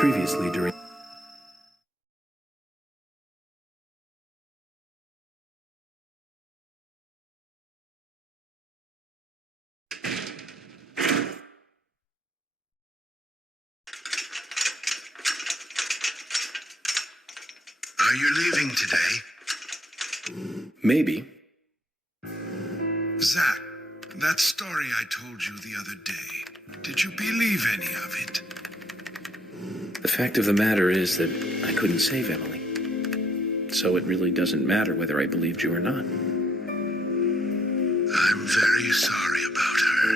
Previously during... Are you leaving today? Maybe. Zach, that story I told you the other day, did you believe any of it? The fact of the matter is that I couldn't save Emily. So it really doesn't matter whether I believed you or not. I'm very sorry about her.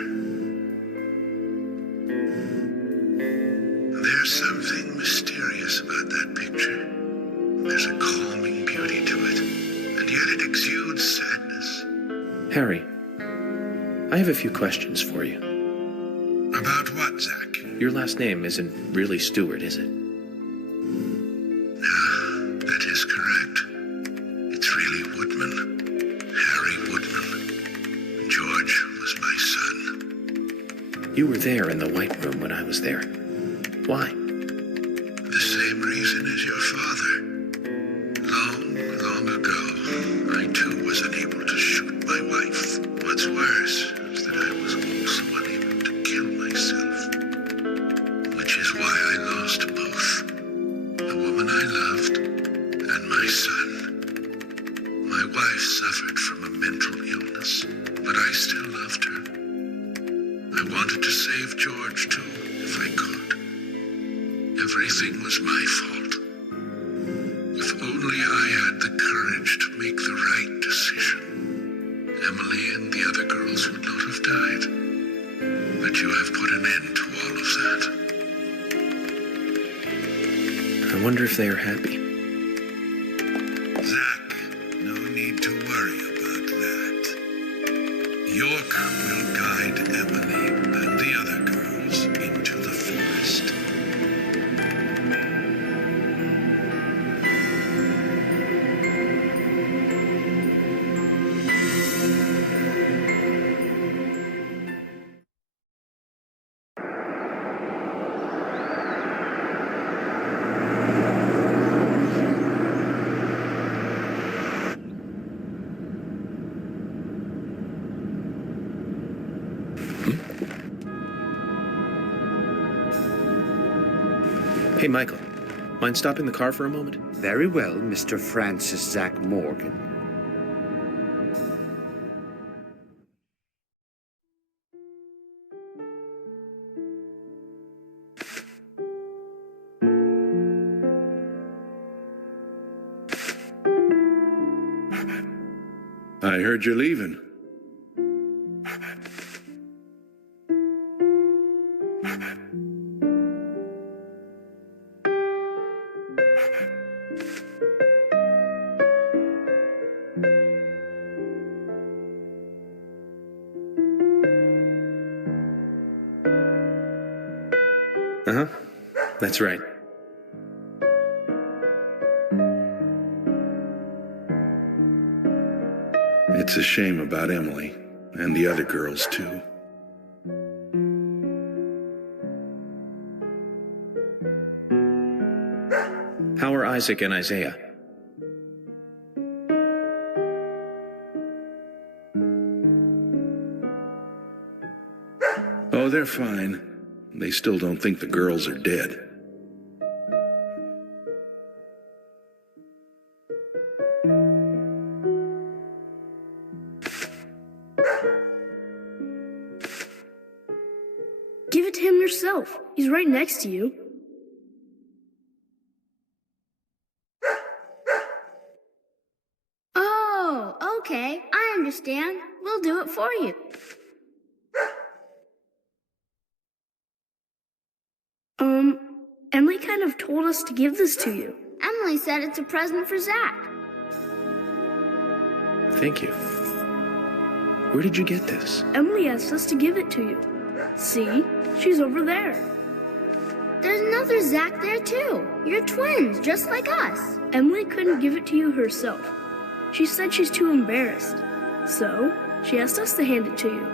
There's something mysterious about that picture. There's a calming beauty to it, and yet it exudes sadness. Harry, I have a few questions for you. About what, Zach? Your last name isn't really Stewart, is it? That is correct. It's really Woodman. Harry Woodman. George was my son. You were there in the White Room when I was there. Why? The same reason as your father. Long ago, I too was unable to shoot my wife. What's worse is that I was also unable to kill myself. Which is why I lost both. The woman I loved and my son. My wife suffered from a mental illness, but I still loved her. I wanted to save George too, if I could. Everything was my fault. If only I had the courage to make the right decision, Emily and the other girls would not have died. But you have put an end to all of that. I wonder if they are happy. Zach, no need to worry about that. York will guide Emily and the other girls into the forest. Hey, Michael. Mind stopping the car for a moment? Very well, Mr. Francis Zach Morgan. I heard you're leaving. Uh-huh. That's right. It's a shame about Emily, and the other girls, too. How are Isaac and Isaiah? Oh, they're fine. They still don't think the girls are dead. Give it to him yourself. He's right next to you. Oh, okay. I understand. We'll do it for you. Emily kind of told us to give this to you. Emily said it's a present for Zach. Thank you. Where did you get this? Emily asked us to give it to you. See? She's over there. There's another Zach there too. You're twins, just like us. Emily couldn't give it to you herself. She said she's too embarrassed. So, she asked us to hand it to you.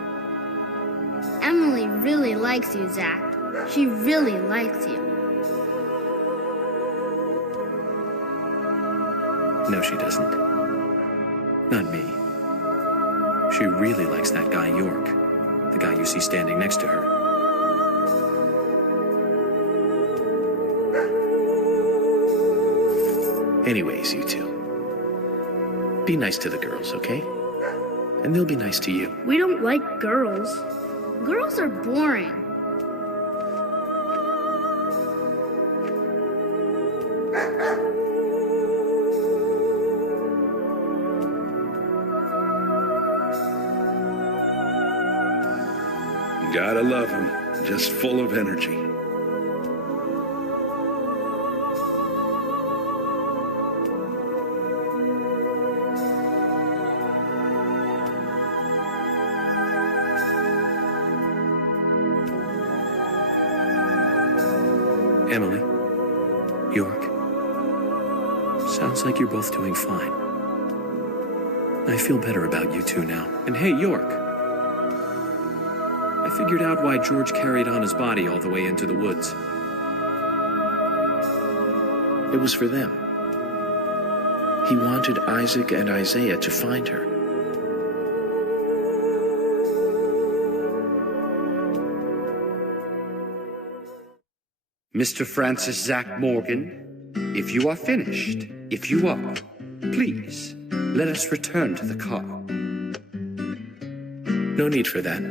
Emily really likes you, Zach. She really likes you. No, she doesn't. Not me. She really likes that guy York, the guy you see standing next to her. Anyways, you two. Be nice to the girls, okay? And they'll be nice to you. We don't like girls. Girls are boring. Gotta love him. Just full of energy. Emily, York, sounds like you're both doing fine. I feel better about you two now. And hey, York, I figured out why George carried on his body all the way into the woods. It was for them. He wanted Isaac and Isaiah to find her. Mr. Francis Zach Morgan, if you are finished, if you are, please, let us return to the car. No need for that.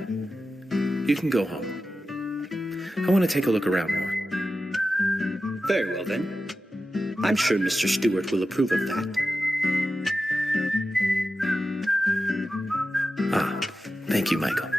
You can go home. I want to take a look around more. Very well, then. I'm sure Mr. Stewart will approve of that. Ah, thank you, Michael.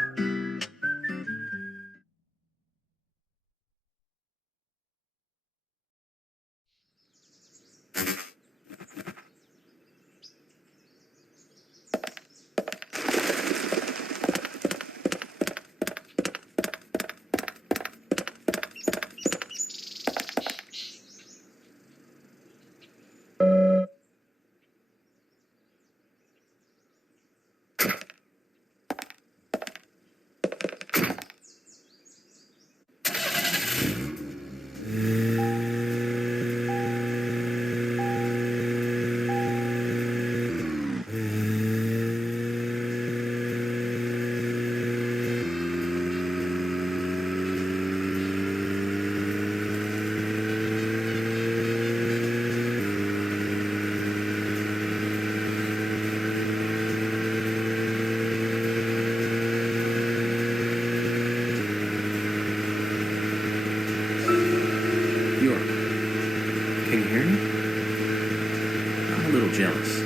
Jealous.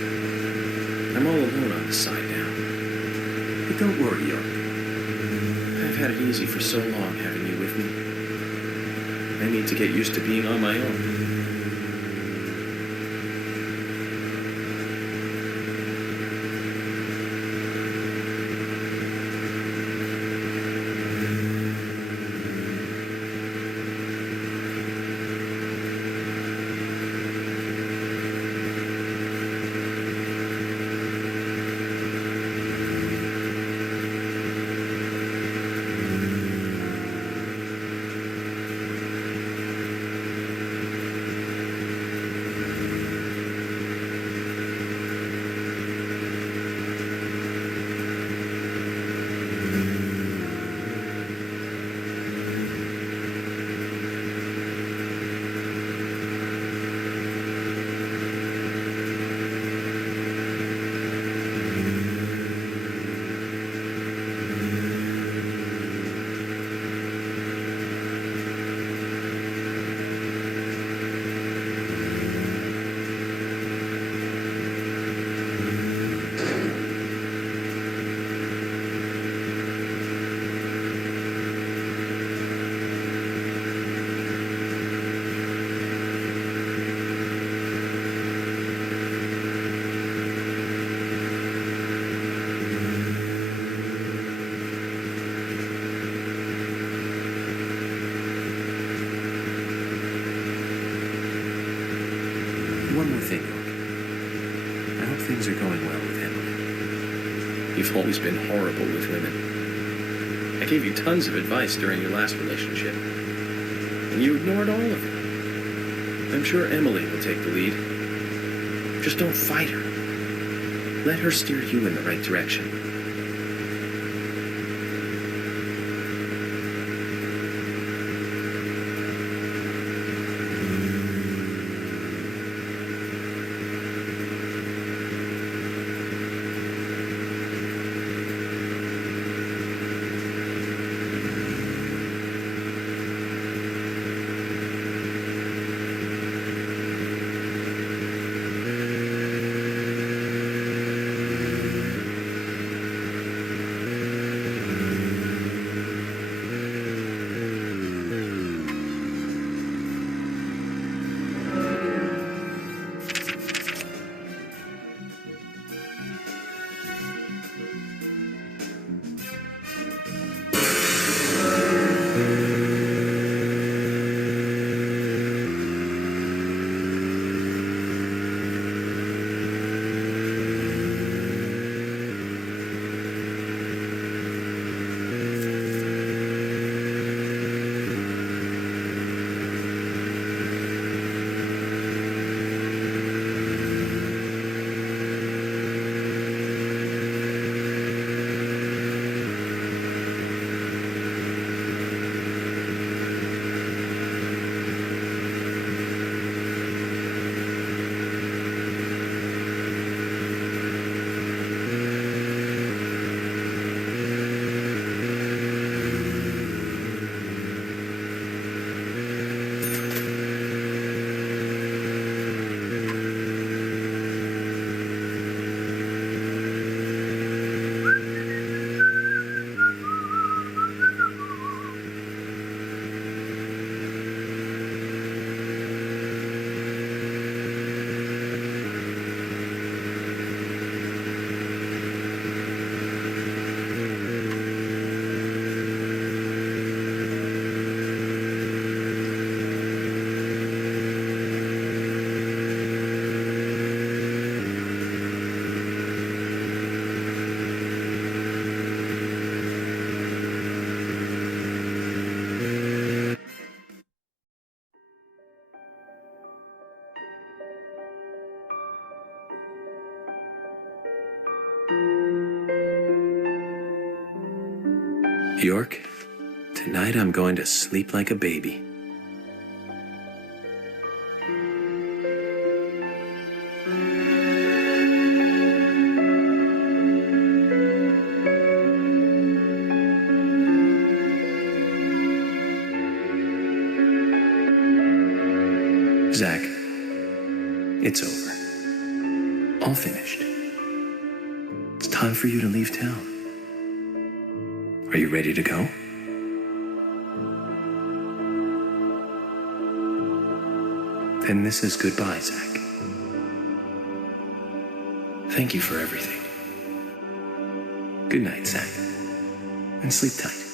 I'm all alone on this side now. But don't worry, York. I've had it easy for so long having you with me. I need to get used to being on my own. one more thing, York. I hope things are going well with Emily. You've always been horrible with women. I gave you tons of advice during your last relationship, and you ignored all of it. I'm sure Emily will take the lead. Just don't fight her. Let her steer you in the right direction. York, tonight I'm going to sleep like a baby. Zach, it's over. All finished. It's time for you to leave town. Are you ready to go? Then this is goodbye, Zach. Thank you for everything. Good night, Zach. And sleep tight.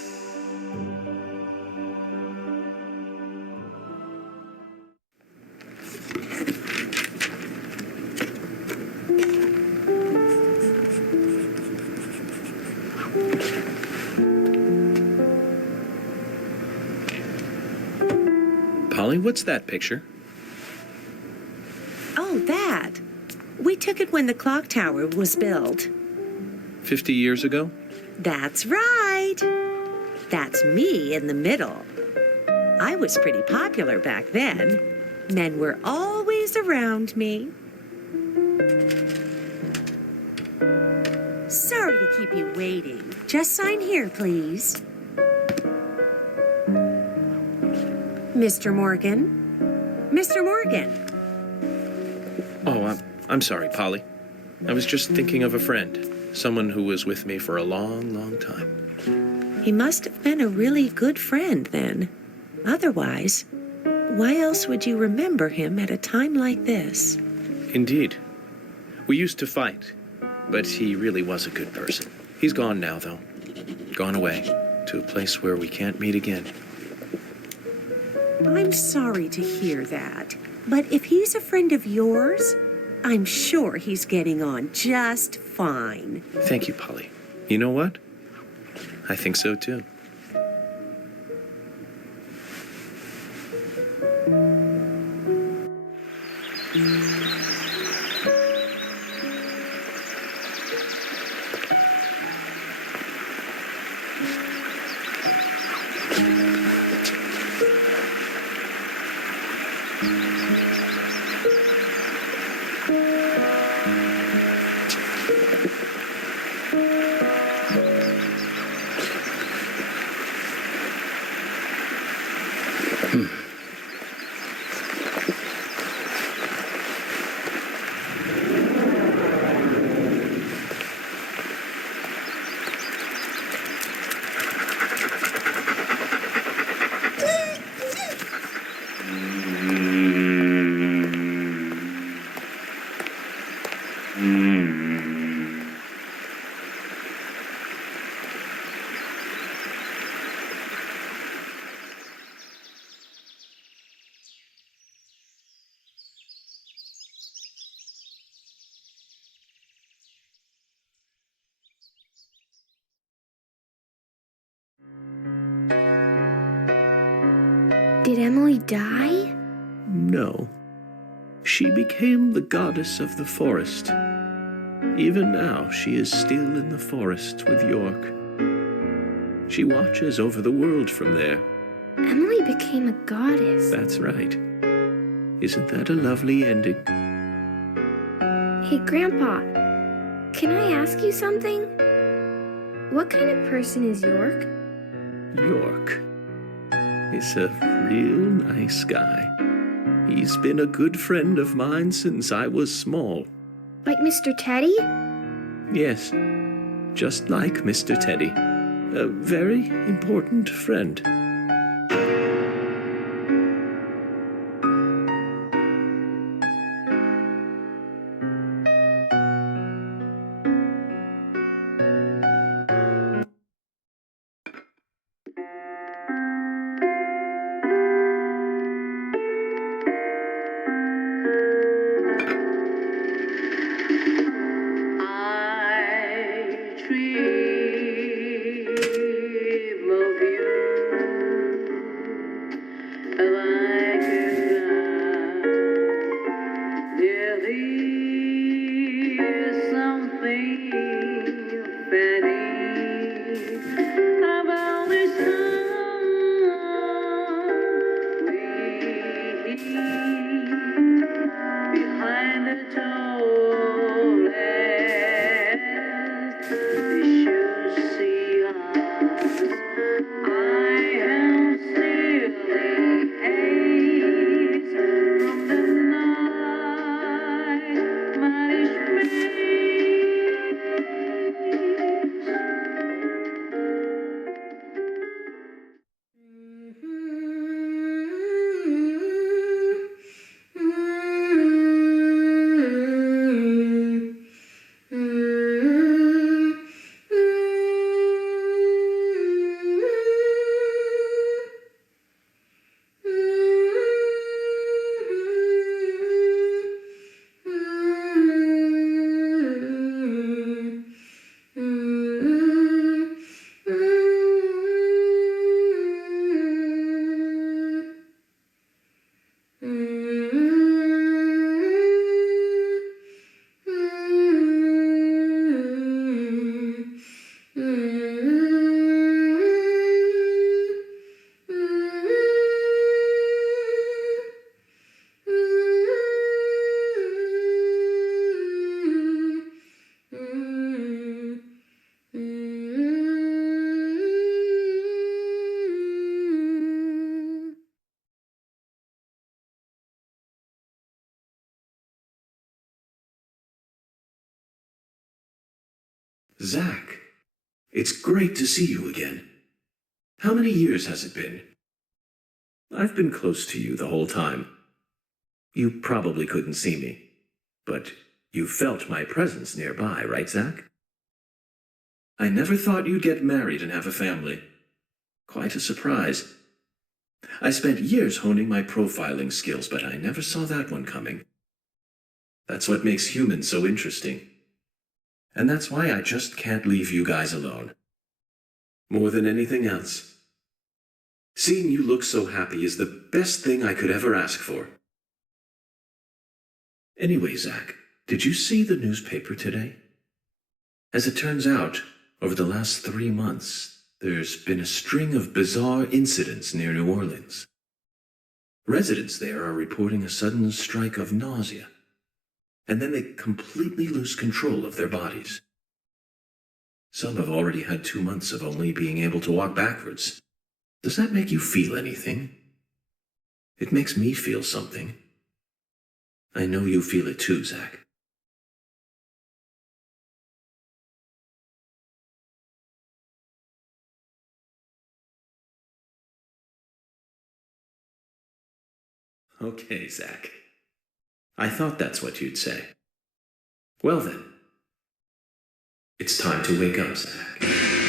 Polly, what's that picture? Oh, that. We took it when the clock tower was built. 50 years ago? That's right. That's me in the middle. I was pretty popular back then. Men were always around me. Sorry to keep you waiting. Just sign here, please. Mr. Morgan? Mr. Morgan? Oh, I'm sorry, Polly. I was just thinking of a friend. Someone who was with me for a long, long time. He must have been a really good friend then. Otherwise, why else would you remember him at a time like this? Indeed. We used to fight, but he really was a good person. He's gone now, though. Gone away to a place where we can't meet again. I'm sorry to hear that. But if he's a friend of yours, I'm sure he's getting on just fine. Thank you, Polly. You know what? I think so too. Did Emily die? No. She became the goddess of the forest. Even now, she is still in the forest with York. She watches over the world from there. Emily became a goddess. That's right. Isn't that a lovely ending? Hey, Grandpa, can I ask you something? What kind of person is York? York is a real nice guy. He's been a good friend of mine since I was small. Like Mr. Teddy? Yes, just like Mr. Teddy. A very important friend. Zach, it's great to see you again. How many years has it been? I've been close to you the whole time. You probably couldn't see me, but you felt my presence nearby, right, Zach? I never thought you'd get married and have a family. Quite a surprise. I spent years honing my profiling skills, but I never saw that one coming. That's what makes humans so interesting. And that's why I just can't leave you guys alone. More than anything else. Seeing you look so happy is the best thing I could ever ask for. Anyway, Zach, did you see the newspaper today? As it turns out, over the last 3 months, there's been a string of bizarre incidents near New Orleans. Residents there are reporting a sudden strike of nausea, and then they completely lose control of their bodies. Some have already had 2 months of only being able to walk backwards. Does that make you feel anything? It makes me feel something. I know you feel it too, Zach. Okay, Zach. I thought that's what you'd say. Well then, it's time to wake up, Zach.